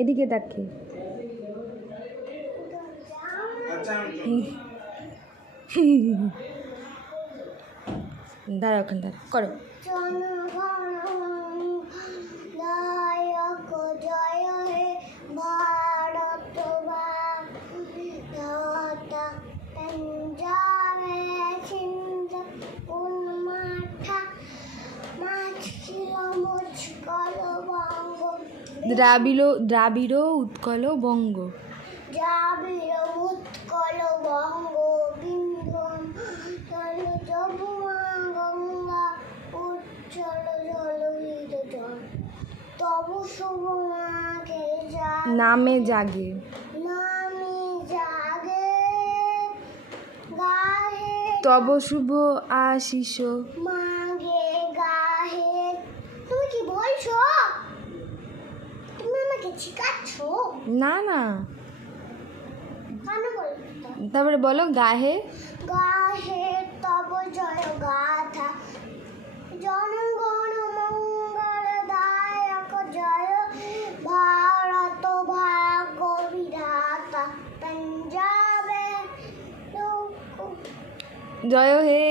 এদিকে দেখে দাঁড়া ওখান দাঁড়া করো। দ্রাবিড় দ্রাবিড় উৎকল বঙ্গ। উৎকল বঙ্গ নামে জাগে। নামি জাগে। গাহে তব শুভ আশিস। মাগে গাহে। তুমি কি বলছো? আমাকে না না। তারপরে বলো গাহে? গাহে তব জয় গাথা। জনগণ মঙ্গল দায়ক জয়। ভারত ভাগ্য বিধাতা। পঞ্জাবে জয় হে।